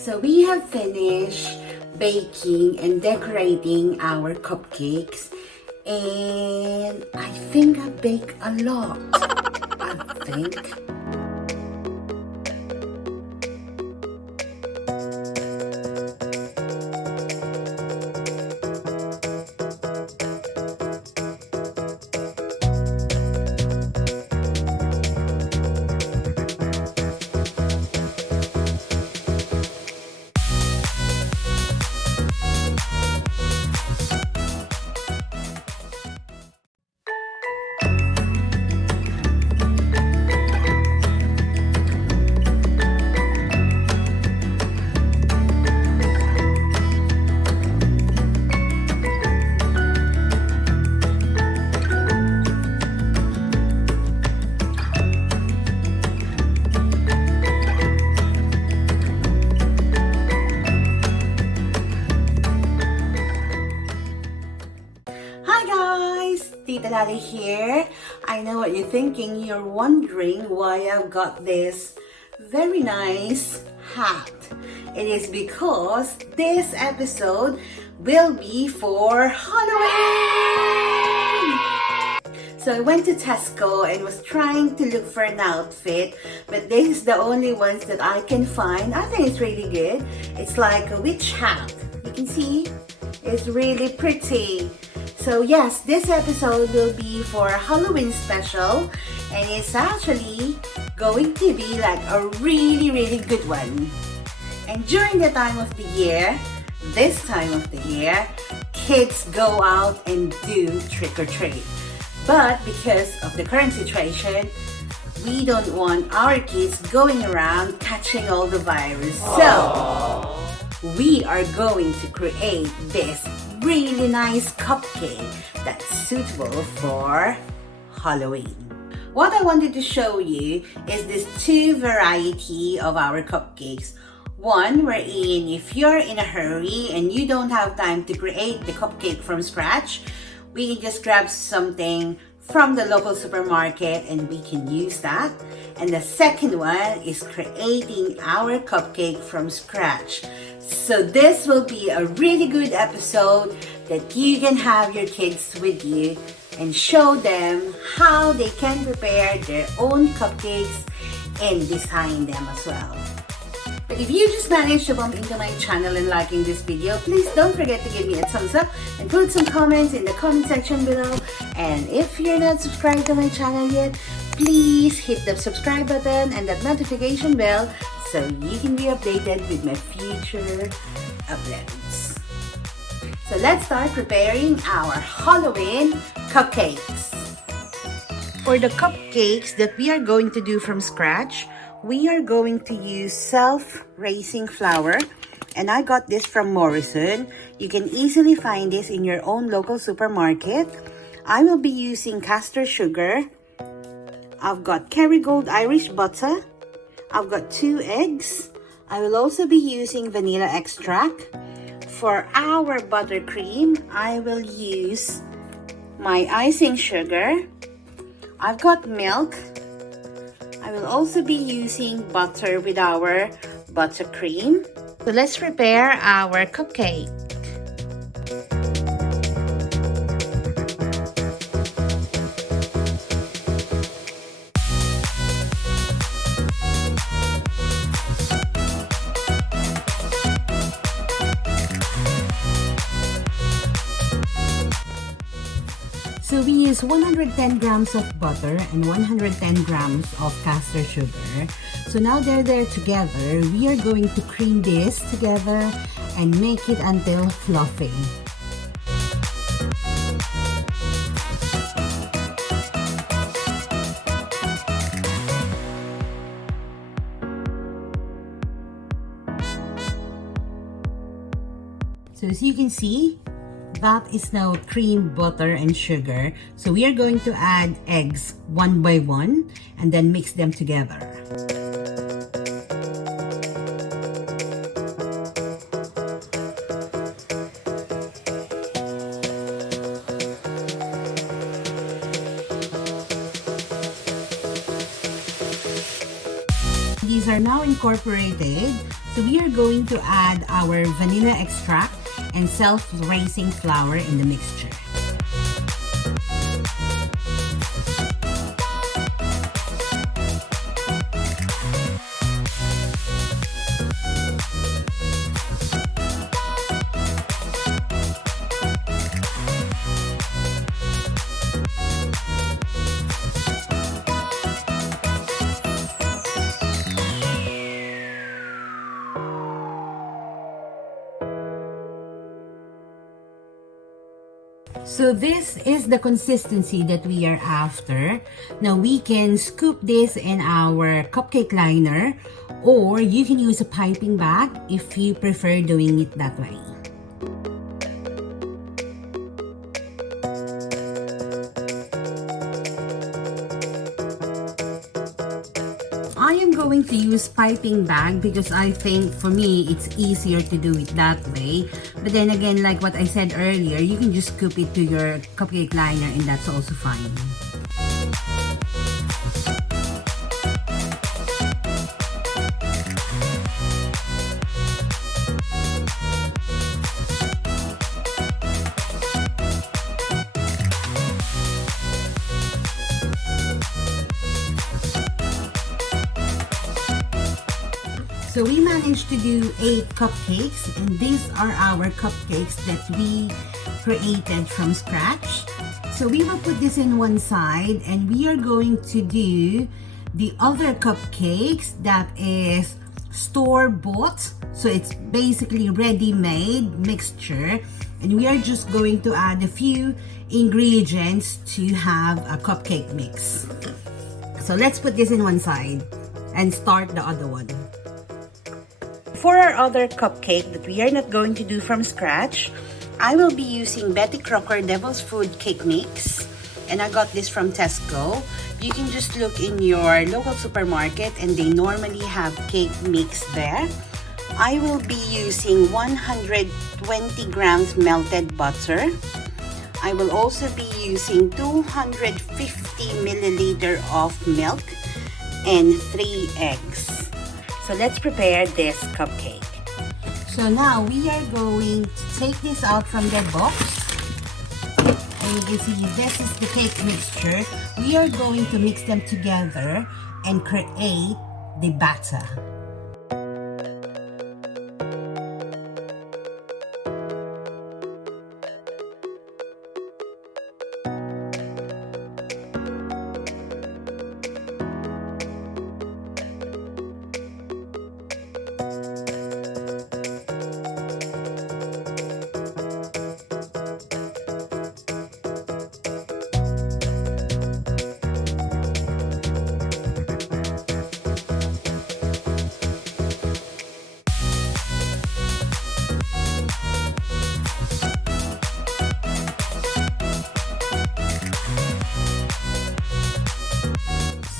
So we have finished baking and decorating our cupcakes, and I think I baked a lot. I think. Tita Lally here. I know what you're thinking. You're wondering why I've got this very nice hat. It is because this episode will be for Halloween! So I went to Tesco and was trying to look for an outfit, but this is the only ones that I can find. I think it's really good. It's like a witch hat. You can see it's really pretty. So yes, this episode will be for Halloween special, and it's actually going to be like a really good one. And during the time of the year, this time of the year, kids go out and do trick-or-treat. But because of the current situation, we don't want our kids going around catching all the virus. So we are going to create this really nice cupcake that's suitable for Halloween. What I wanted to show you is this two variety of our cupcakes. One wherein if you're in a hurry and you don't have time to create the cupcake from scratch, we can just grab something from the local supermarket and we can use that. And the second one is creating our cupcake from scratch. So this will be a really good episode that you can have your kids with you and show them how they can prepare their own cupcakes and design them as well. But if you just managed to bump into my channel and liking this video, please don't forget to give me a thumbs up and put some comments in the comment section below. And if you're not subscribed to my channel yet, please hit the subscribe button and that notification bell so you can be updated with my future uploads. So let's start preparing our Halloween cupcakes. For the cupcakes that we are going to do from scratch, we are going to use self-raising flour, and I got this from Morrison. You can easily find this in your own local supermarket. I will be using castor sugar. I've got Kerrygold Irish butter. I've got 2 eggs. I will also be using vanilla extract. For our buttercream, I will use my icing sugar. I've got milk. I will also be using butter with our buttercream. So let's prepare our cupcake. So we use 110 grams of butter and 110 grams of castor sugar. So now they're there together, we are going to cream this together and make it until fluffy. So as you can see, that is now cream, butter, and sugar. So we are going to add eggs one by one and then mix them together. These are now incorporated. So we are going to add our vanilla extract and self-raising flour in the mixture. So this is the consistency that we are after. Now we can scoop this in our cupcake liner, or you can use a piping bag if you prefer doing it that way. I am going to use piping bag because I think for me it's easier to do it that way. But then again, like what I said earlier, you can just scoop it to your cupcake liner and that's also fine. So we managed to do 8 cupcakes, and these are our cupcakes that we created from scratch. So we will put this in one side, and we are going to do the other cupcakes that is store-bought. So it's basically ready-made mixture, and we are just going to add a few ingredients to have a cupcake mix. So let's put this in one side and start the other one. For our other cupcake that we are not going to do from scratch, I will be using Betty Crocker Devil's Food Cake Mix, and I got this from Tesco. You can just look in your local supermarket and they normally have cake mix there. I will be using 120 grams melted butter. I will also be using 250 milliliter of milk and 3 eggs. So let's prepare this cupcake. So now we are going to take this out from the box. And you can see this is the cake mixture. We are going to mix them together and create the batter.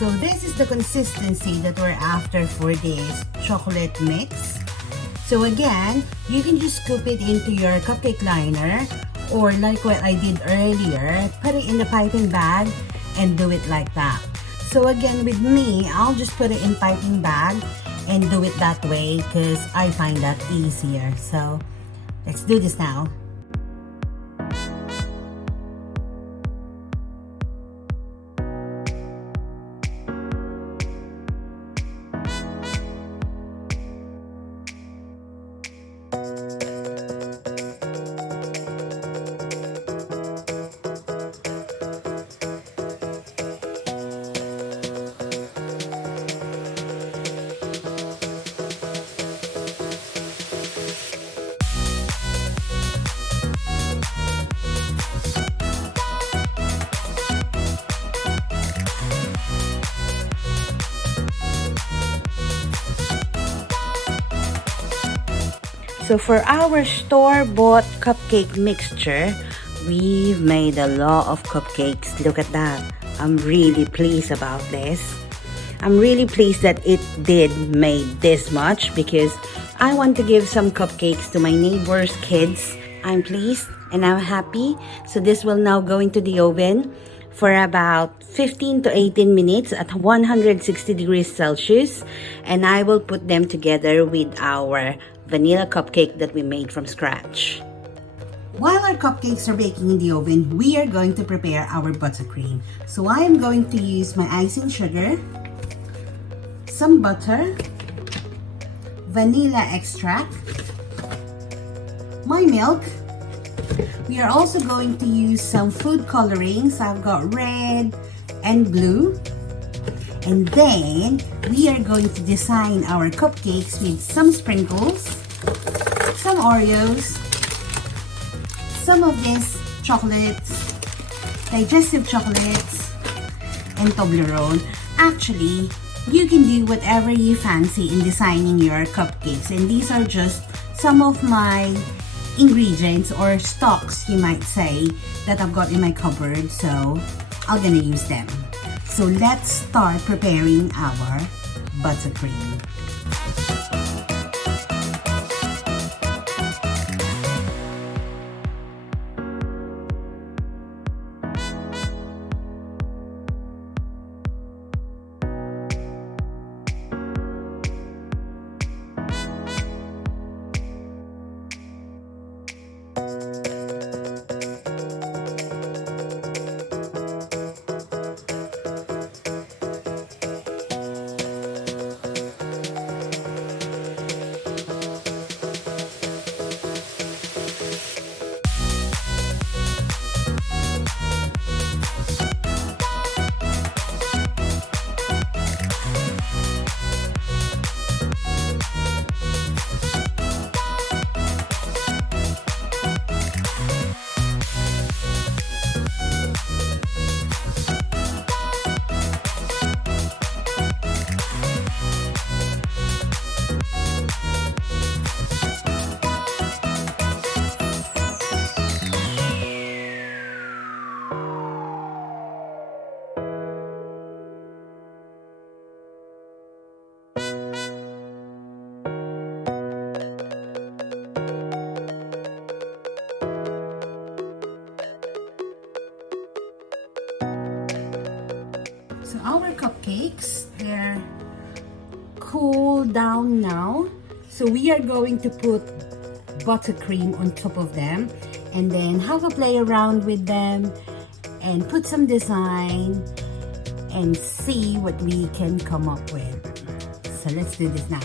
So this is the consistency that we're after for this chocolate mix. So again, you can just scoop it into your cupcake liner, or like what I did earlier, put it in the piping bag and do it like that. So again, with me, I'll just put it in piping bag and do it that way because I find that easier. So let's do this now. So for our store-bought cupcake mixture, we've made a lot of cupcakes. Look at that. I'm really pleased about this. I'm really pleased that it did made this much because I want to give some cupcakes to my neighbors' kids. I'm pleased and I'm happy. So this will now go into the oven for about 15 to 18 minutes at 160 degrees Celsius, and I will put them together with our vanilla cupcake that we made from scratch. While our cupcakes are baking in the oven, we are going to prepare our buttercream. So I am going to use my icing sugar, some butter, vanilla extract, my milk. We are also going to use some food colorings. I've got red and blue. And then we are going to design our cupcakes with some sprinkles, some Oreos, some of these chocolates, digestive chocolates, and Toblerone. Actually, you can do whatever you fancy in designing your cupcakes, and these are just some of my ingredients or stocks, you might say, that I've got in my cupboard, so I'm gonna use them. So let's start preparing our buttercream. So our cupcakes, they're cool down now. So we are going to put buttercream on top of them and then have a play around with them and put some design and see what we can come up with. So let's do this now.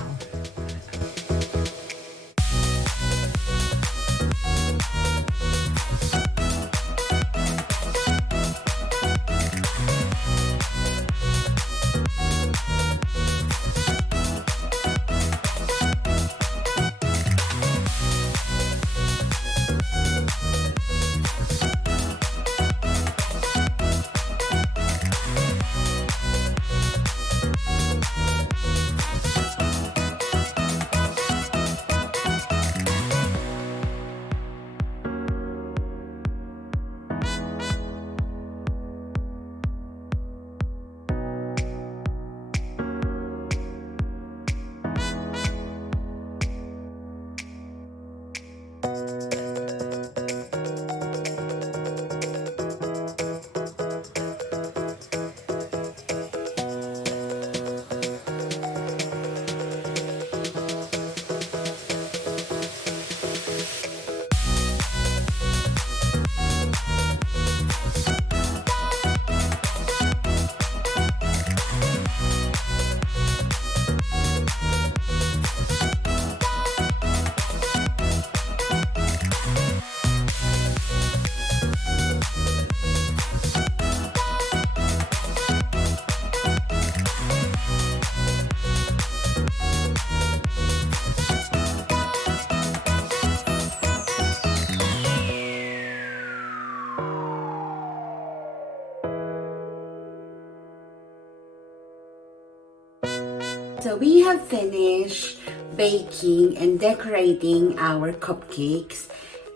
So we have finished baking and decorating our cupcakes,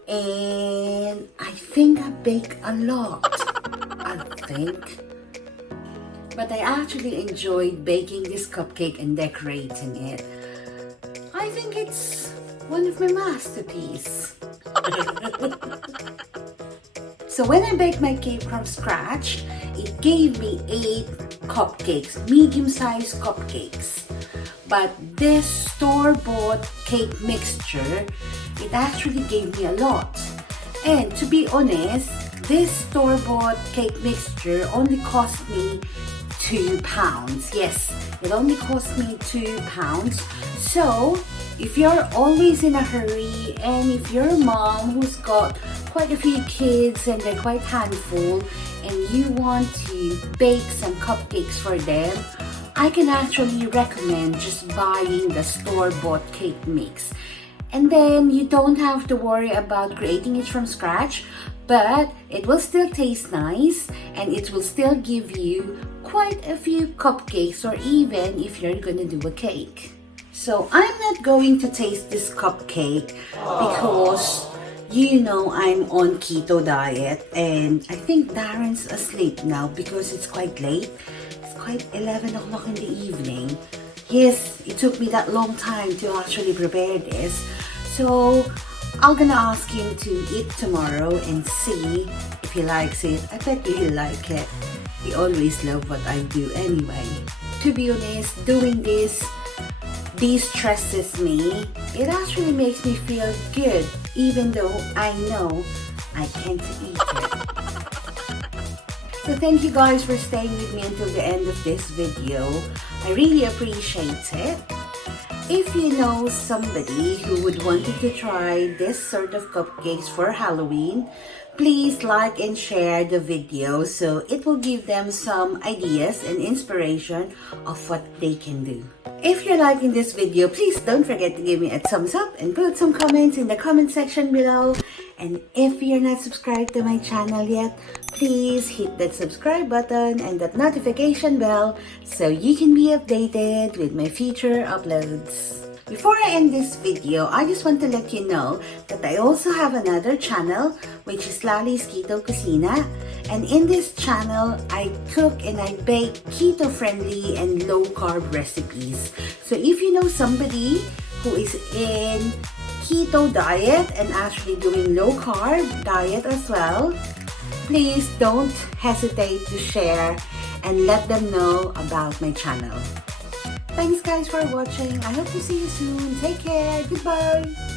and I think I baked a lot. But I actually enjoyed baking this cupcake and decorating it. I think it's one of my masterpieces. So when I bake my cake from scratch, it gave me 8 cupcakes, medium-sized cupcakes. But this store-bought cake mixture, it actually gave me a lot. And to be honest, this store-bought cake mixture only cost me £2. Yes, it only cost me £2. So if you're always in a hurry, and if you're a mom who's got quite a few kids and they're quite handful, and you want to bake some cupcakes for them, I can actually recommend just buying the store-bought cake mix. And then you don't have to worry about creating it from scratch, but it will still taste nice and it will still give you quite a few cupcakes, or even if you're gonna do a cake. So I'm not going to taste this cupcake because you know I'm on keto diet, and I think Darren's asleep now because it's quite late. It's quite 11 o'clock in the evening. Yes, it took me that long time to actually prepare this. So I'm gonna ask him to eat tomorrow and see if he likes it. I bet he'll like it. He always loves what I do anyway. To be honest, doing this de-stresses me. It actually makes me feel good, even though I know I can't eat it. So thank you guys for staying with me until the end of this video. I really appreciate it. If you know somebody who would wanted to try this sort of cupcakes for Halloween, please like and share the video so it will give them some ideas and inspiration of what they can do. If you're liking this video, please don't forget to give me a thumbs up and put some comments in the comment section below. And if you're not subscribed to my channel yet, please hit that subscribe button and that notification bell so you can be updated with my future uploads. Before I end this video, I just want to let you know that I also have another channel, which is Lally's Keto Kusina. And in this channel, I cook and I bake keto-friendly and low-carb recipes. So if you know somebody who is in keto diet and actually doing low-carb diet as well, please don't hesitate to share and let them know about my channel. Thanks guys for watching. I hope to see you soon. Take care. Goodbye.